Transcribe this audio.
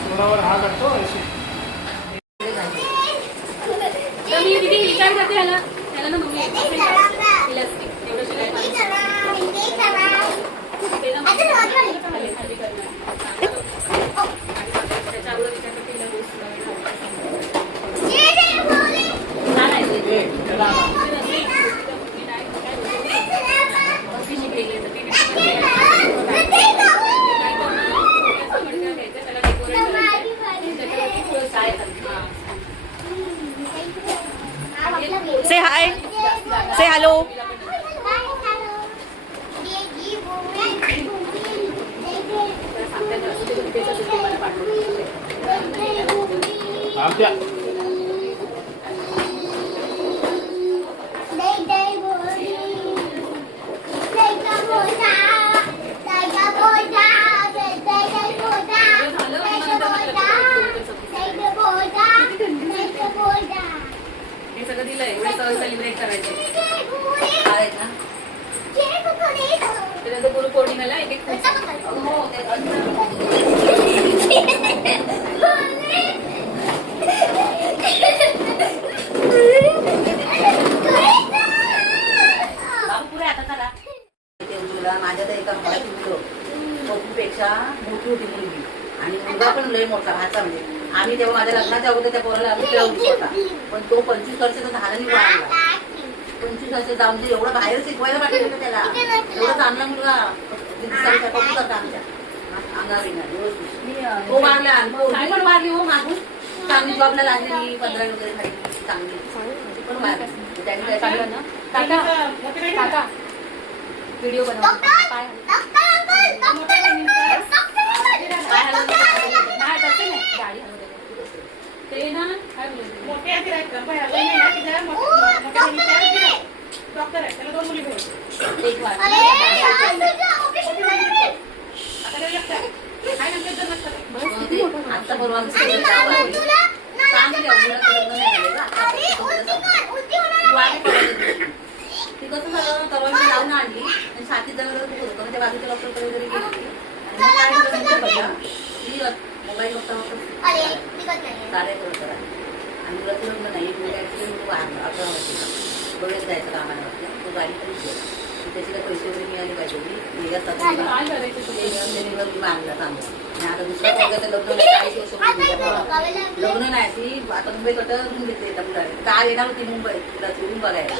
सोनावर हा करतो अशी मी तिथे विचार करते ह्याला ह्याला ना मम्मी इलास्टिक एवढं शिलाई Say hi. Say hello. हे सगळं दिलंय सेलिब्रेट करायचं त्यानंतर गुरुपौर्णिमेला एक एक माझ्या तर एका पेक्षा मोठी होती मुलगी आणि मुलगा पण लय मोठा भाचा म्हणजे आम्ही तेव्हा माझ्या लग्नाच्या अगोदर त्या पोराला आम्ही खेळवली होता पण तो 25 वर्षाचा झाला नाही वाढला 25 वर्ष जाऊन एवढं बाहेर शिकवायला पाठवलं होतं त्याला एवढा चांगला मुलगा करता आमच्या अंगाविना तो मारला पण मारली हो मागून चांगली जॉबला लागलेली 15 वगैरे खाली चांगली पण मारली त्यांनी काय सांगितलं ना काका व्हिडिओ बनव ते ना काय मोठे डॉक्टर आहे त्याला 2 मुली भेटतात एक वार आता परवा ती कसं झालं परवा मी लावून आणली आणि 7 जण होतं त्या बाजूच्या डॉक्टरकडे वगैरे गेली मोबाईल बघता कार्य करत करा आणि तुला ते लग्न नाही बघत जायचं कामाला वाटलं तो गाडी तरी त्याची काही पैसे वगैरे मिळाले पाहिजे मी मागला चांगलं आणि आता दुसऱ्या वर्गाचं लग्न लग्न नाही ती आता मुंबईकडं घेतली मुलाने काल येणार होती मुंबई तिला फिरून बघायला